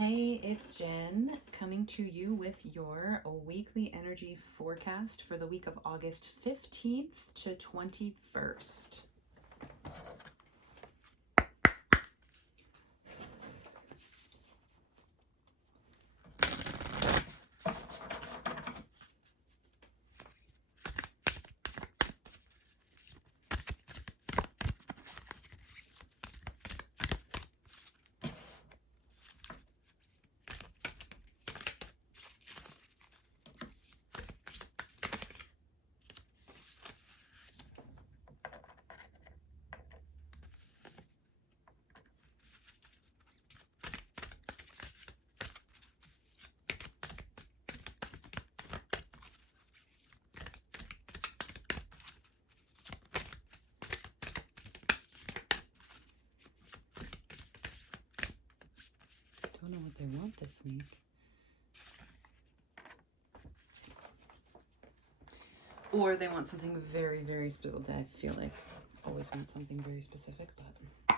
Hey, it's Jen coming to you with your weekly energy forecast for the week of August 15th to 21st. Don't know what they want this week. Or they want something very, very specific. I feel like always want something very specific, but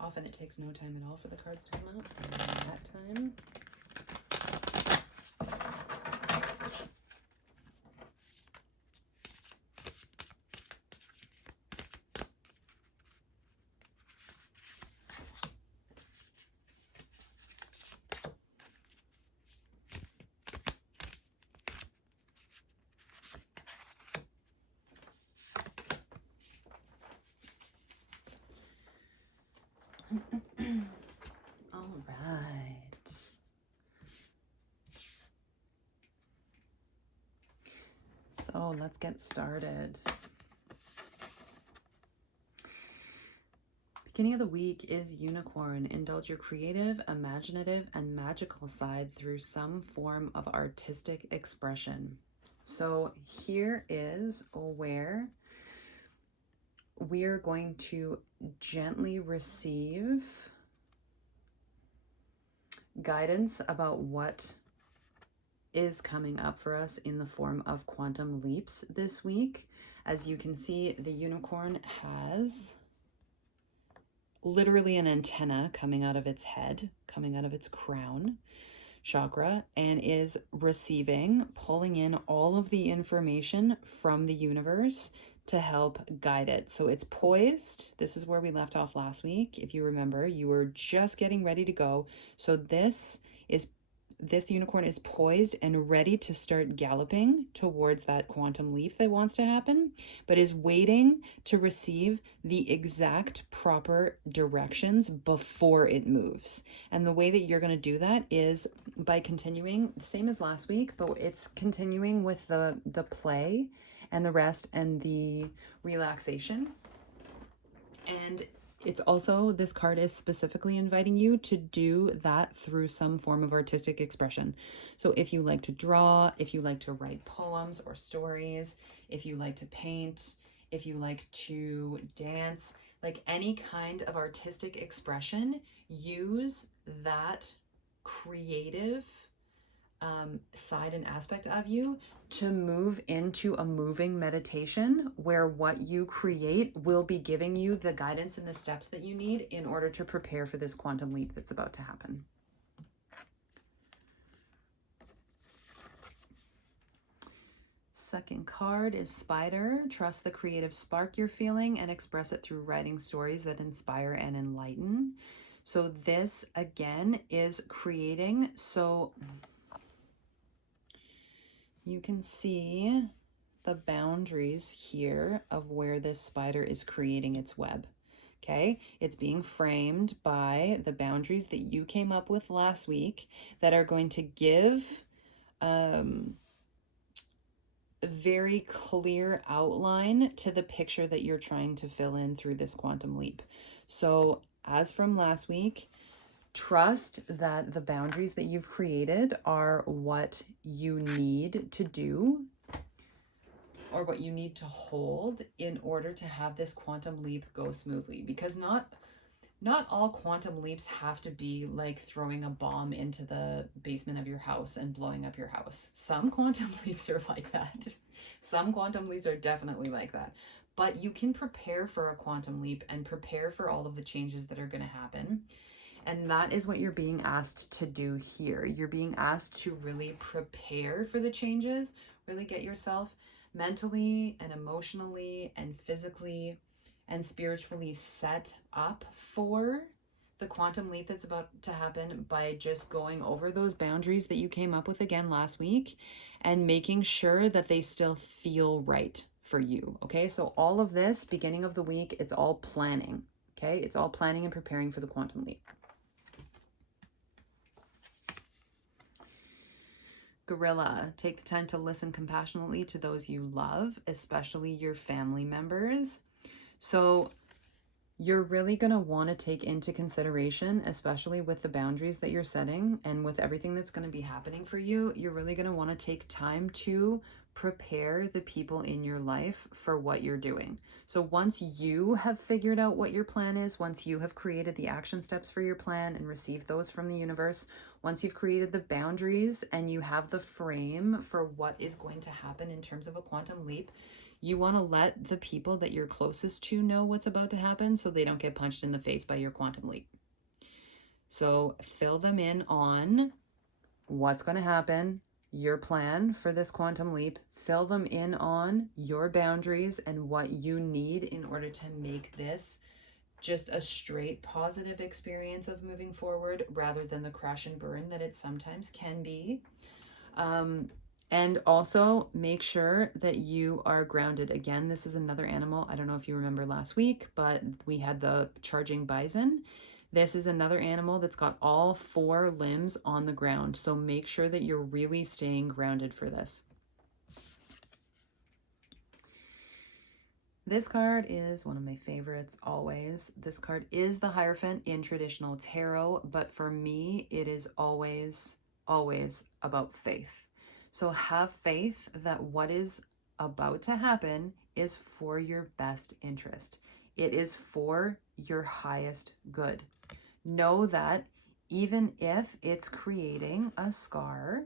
often it takes no time at all for the cards to come out. And that time, all right. So let's get started. Beginning of the week is Unicorn. Indulge your creative, imaginative, and magical side through some form of artistic expression. So here is where we're going to gently receive guidance about what is coming up for us in the form of quantum leaps this week. As you can see, the unicorn has literally an antenna coming out of its head, coming out of its crown chakra, and is receiving, pulling in all of the information from the universe to help guide it. So it's poised. This is where we left off last week. If you remember, you were just getting ready to go. So this unicorn is poised and ready to start galloping towards that quantum leap that wants to happen, but is waiting to receive the exact proper directions before it moves. And the way that you're going to do that is by continuing, same as last week, but it's continuing with the play and the rest and the relaxation. And it's also, this card is specifically inviting you to do that through some form of artistic expression. So if you like to draw, if you like to write poems or stories, if you like to paint, if you like to dance, like any kind of artistic expression, use that creative side and aspect of you to move into a moving meditation where what you create will be giving you the guidance and the steps that you need in order to prepare for this quantum leap that's about to happen. Second card is Spider. Trust the creative spark you're feeling and express it through writing stories that inspire and enlighten. So this again is creating. So you can see the boundaries here of where this spider is creating its web. Okay, it's being framed by the boundaries that you came up with last week that are going to give a very clear outline to the picture that you're trying to fill in through this quantum leap. So as from last week, trust that the boundaries that you've created are what you need to do or what you need to hold in order to have this quantum leap go smoothly. Because not all quantum leaps have to be like throwing a bomb into the basement of your house and blowing up your house. Some quantum leaps are like that. Some quantum leaps are definitely like that. but you can prepare for a quantum leap and prepare for all of the changes that are going to happen. And that is what you're being asked to do here. You're being asked to really prepare for the changes, really get yourself mentally and emotionally and physically and spiritually set up for the quantum leap that's about to happen by just going over those boundaries that you came up with again last week and making sure that they still feel right for you. Okay, so all of this beginning of the week, it's all planning. Okay, it's all planning and preparing for the quantum leap. Gorilla, take the time to listen compassionately to those you love, especially your family members. So you're really going to want to take into consideration, especially with the boundaries that you're setting and with everything that's going to be happening for you, you're really going to want to take time to prepare the people in your life for what you're doing. So once you have figured out what your plan is, once you have created the action steps for your plan and received those from the universe, once you've created the boundaries and you have the frame for what is going to happen in terms of a quantum leap, you want to let the people that you're closest to know what's about to happen so they don't get punched in the face by your quantum leap. So fill them in on what's going to happen, your plan for this quantum leap, fill them in on your boundaries and what you need in order to make this just a straight positive experience of moving forward rather than the crash and burn that it sometimes can be. And also make sure that you are grounded. Again, this is another animal. I don't know if you remember last week, but we had the charging bison. This is another animal that's got all 4 limbs on the ground. So make sure that you're really staying grounded for this. This card is one of my favorites always. This card is the Hierophant in traditional tarot, but for me, it is always about faith. So have faith that what is about to happen is for your best interest. It is for your highest good. Know that even if it's creating a scar,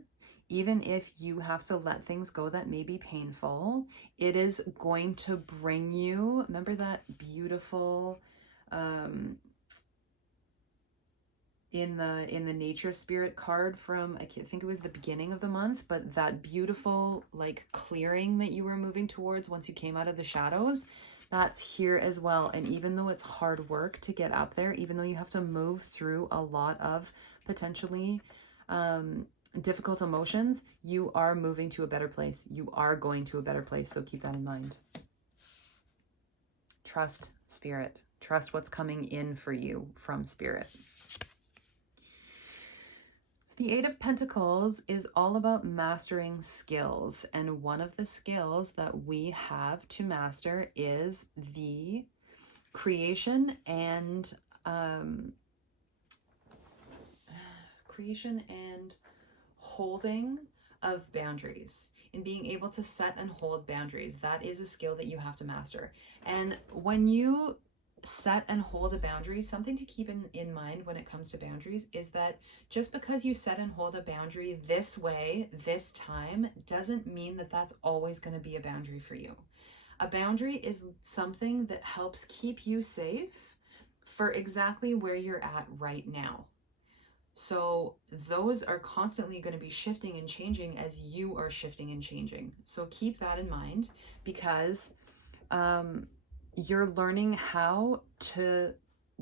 even if you have to let things go that may be painful, it is going to bring you, remember that beautiful, in the nature spirit card from, I think it was the beginning of the month, but that beautiful like clearing that you were moving towards once you came out of the shadows, that's here as well. And even though it's hard work to get up there, even though you have to move through a lot of potentially difficult emotions, you are moving to a better place. You are going to a better place. So keep that in mind. Trust spirit. Trust what's coming in for you from spirit. The 8 of Pentacles is all about mastering skills, and one of the skills that we have to master is the creation and holding of boundaries, in being able to set and hold boundaries. That is a skill that you have to master. And when you set and hold a boundary, something to keep in mind when it comes to boundaries is that just because you set and hold a boundary this way, this time, doesn't mean that that's always going to be a boundary for you. A boundary is something that helps keep you safe for exactly where you're at right now. So those are constantly going to be shifting and changing as you are shifting and changing. So keep that in mind, because you're learning how to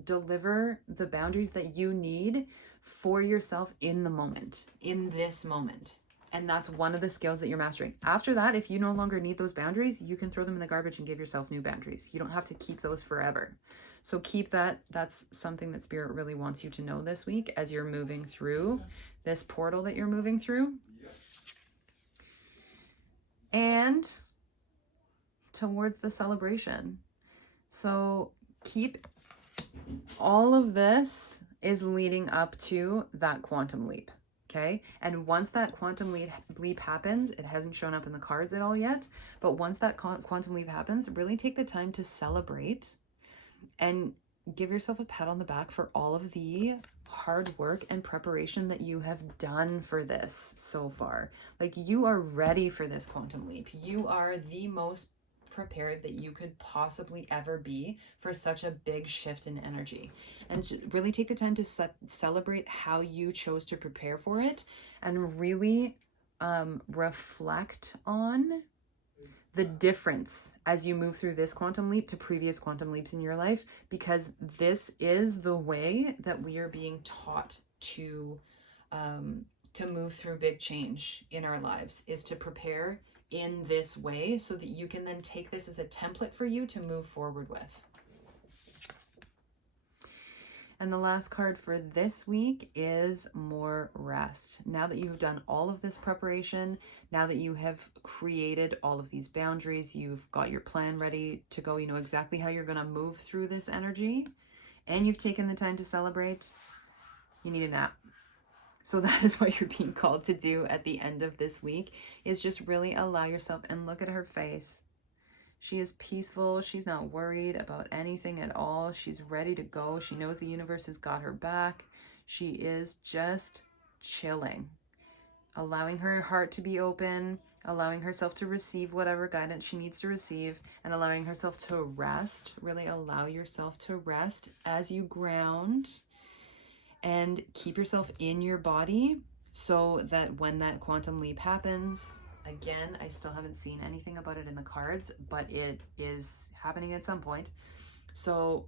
deliver the boundaries that you need for yourself in the moment, in this moment. And that's one of the skills that you're mastering. After that, if you no longer need those boundaries, you can throw them in the garbage and give yourself new boundaries. You don't have to keep those forever. So keep that. That's something that Spirit really wants you to know this week as you're moving through this portal that you're moving through. And towards the celebration. So keep all of this is leading up to that quantum leap. Okay. And once that quantum leap happens, it hasn't shown up in the cards at all yet, but once that quantum leap happens, really take the time to celebrate and give yourself a pat on the back for all of the hard work and preparation that you have done for this so far. Like, you are ready for this quantum leap. You are the most prepared that you could possibly ever be for such a big shift in energy. And really take the time to celebrate how you chose to prepare for it, and really reflect on the difference as you move through this quantum leap to previous quantum leaps in your life, because this is the way that we are being taught to move through big change in our lives, is to prepare in this way so that you can then take this as a template for you to move forward with. And the last card for this week is more rest. Now that you've done all of this preparation, now that you have created all of these boundaries, you've got your plan ready to go, you know exactly how you're going to move through this energy, and you've taken the time to celebrate, you need a nap. So that is what you're being called to do at the end of this week, is just really allow yourself, and look at her face. She is peaceful. She's not worried about anything at all. She's ready to go. She knows the universe has got her back. She is just chilling, allowing her heart to be open, allowing herself to receive whatever guidance she needs to receive, and allowing herself to rest. Really allow yourself to rest as you ground, and keep yourself in your body so that when that quantum leap happens, again, I still haven't seen anything about it in the cards, but it is happening at some point. So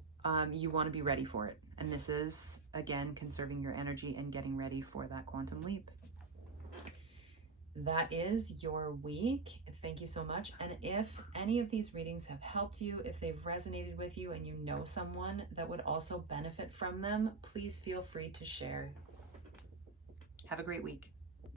you want to be ready for it. And this is, again, conserving your energy and getting ready for that quantum leap. That is your week. Thank you so much. And if any of these readings have helped you, if they've resonated with you and you know someone that would also benefit from them, please feel free to share. Have a great week.